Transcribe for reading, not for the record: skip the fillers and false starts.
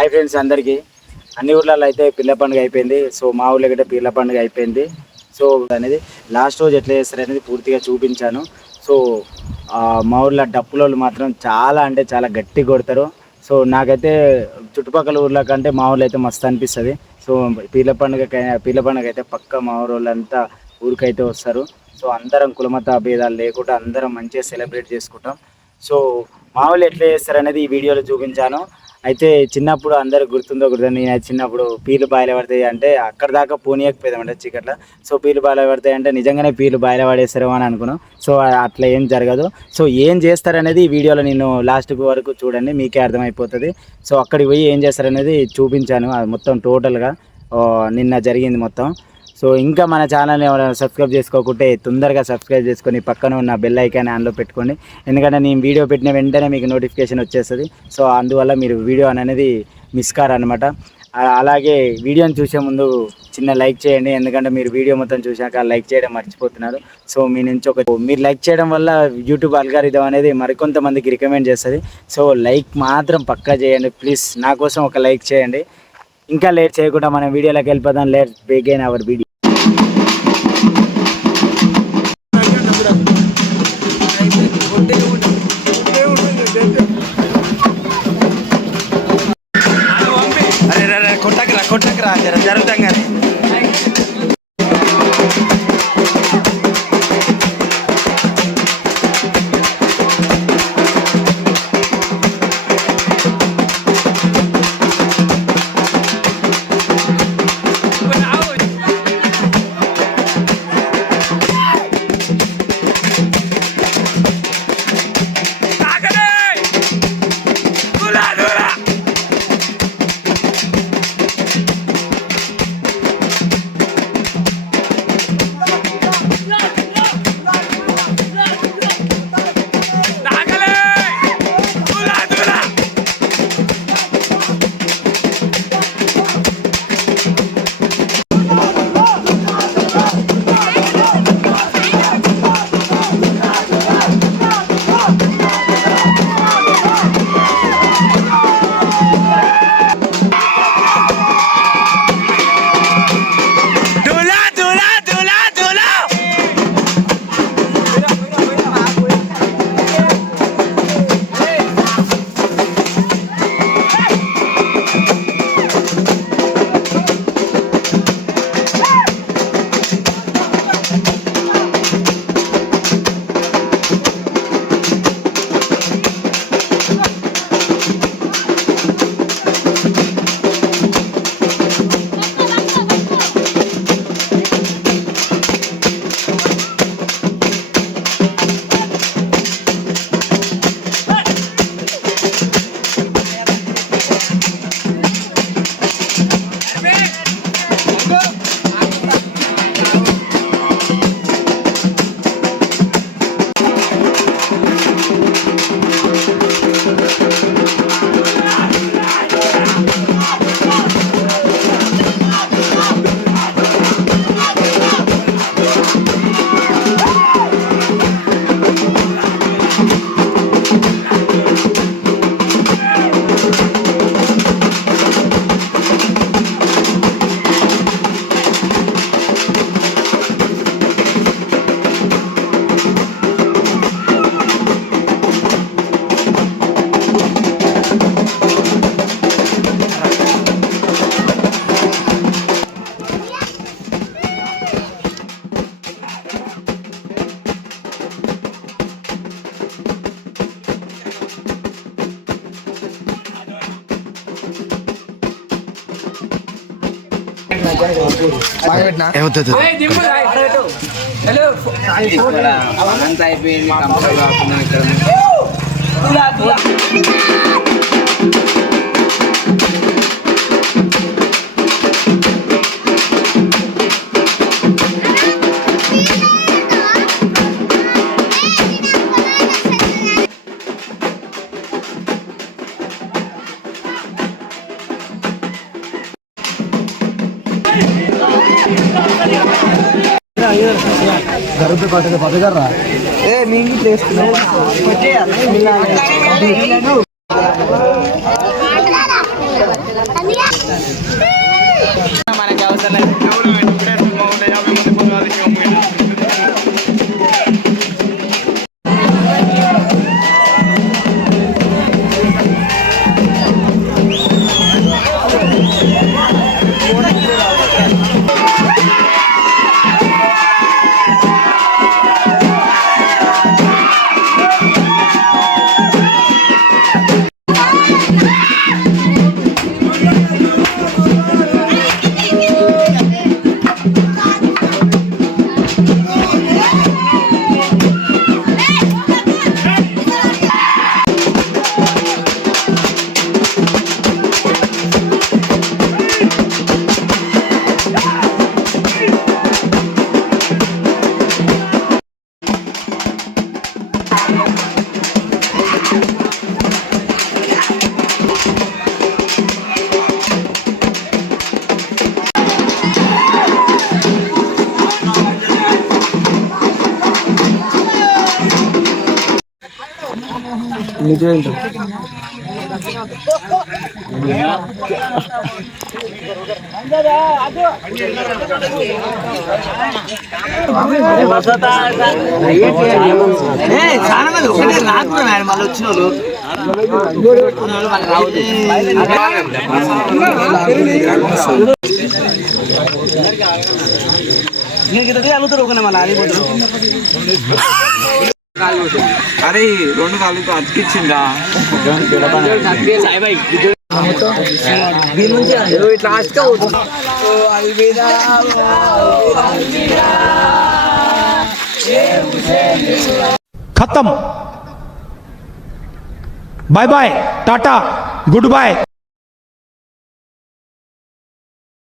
Hi friends అందరికీ. అన్ని ఊర్లలో అయితే పిల్ల పండుగ అయిపోయింది. సో మా ఊళ్ళో కూడా పిల్ల పండుగ అయిపోయింది. సో అనేది లాస్ట్ రోజు ఎట్లా చేస్తారు అనేది పూర్తిగా చూపించాను. సో మా ఊళ్ళో డప్పులోళ్ళు మాత్రం చాలా అంటే చాలా గట్టి కొడతారు. సో నాకైతే చుట్టుపక్కల ఊర్ల కంటే మా ఊళ్ళో అయితే మస్తు అనిపిస్తుంది. సో పీర్ల పండుగ అయితే పక్క మా ఊరోళ్ళంతా ఊరికైతే వస్తారు. సో అందరం కులమత భేదాలు లేకుండా అందరం మంచిగా సెలబ్రేట్ చేసుకుంటాం. సో మా వాళ్ళు ఎట్లా చేస్తారు అనేది ఈ వీడియోలో చూపించాను. అయితే చిన్నప్పుడు అందరికి గుర్తుందో నేను చిన్నప్పుడు పీర్లు బాయిల పడతాయి అంటే అక్కడ దాకా పోనీయకపోయేదామంటే చీకట్ల. సో పీర్లు బాయిల పడతాయి అంటే నిజంగానే పీర్లు బాయిల పడేస్తారేమో అని అనుకున్నాం. సో అట్లా ఏం జరగదు. సో ఏం చేస్తారనేది ఈ వీడియోలో నేను లాస్ట్ వరకు చూడండి, మీకే అర్థమైపోతుంది. సో అక్కడికి పోయి ఏం చేస్తారనేది చూపించాను. అది మొత్తం టోటల్గా నిన్న జరిగింది మొత్తం. సో ఇంకా మన ఛానల్ని ఎవరైనా సబ్స్క్రైబ్ చేసుకోకుంటే తొందరగా సబ్స్క్రైబ్ చేసుకొని పక్కన ఉన్న బెల్ ఐకాన్ ఆన్లో పెట్టుకోండి. ఎందుకంటే నేను వీడియో పెట్టిన వెంటనే మీకు నోటిఫికేషన్ వచ్చేస్తుంది. సో అందువల్ల మీరు వీడియో అనేది మిస్ కారనమాట. అలాగే వీడియోని చూసే ముందు చిన్న లైక్ చేయండి, ఎందుకంటే మీరు వీడియో మొత్తం చూశాక లైక్ చేయడం మర్చిపోతున్నారు. సో మీ నుంచి మీరు లైక్ చేయడం వల్ల యూట్యూబ్ అల్గారిథం అనేది మరికొంతమందికి రికమెండ్ చేస్తుంది. సో లైక్ మాత్రం పక్కా చేయండి ప్లీజ్, నా కోసం ఒక లైక్ చేయండి. ఇంకా లేట్ చేయకుండా మనం వీడియోలోకి వెళ్ళిపోదాం. Let's begin our video. కొట్టకరా జరుగుతాం కానీ అంతా అయిపోయింది. జరుగుతూ పట్టదు పదగర్రా ఏ నీళ్ళు చేస్తున్నావు చాలా మంది ఒకటే రాకున్నారు మళ్ళీ వచ్చిన వాళ్ళు అడుగుతారు ఒక మళ్ళీ ఆడిపోతారు. అరే 2 కాళ్ళతో అతికిచ్చిందా దీని నుంచి ఇట్లా లాస్ట్ खत्म bye bye tata good bye.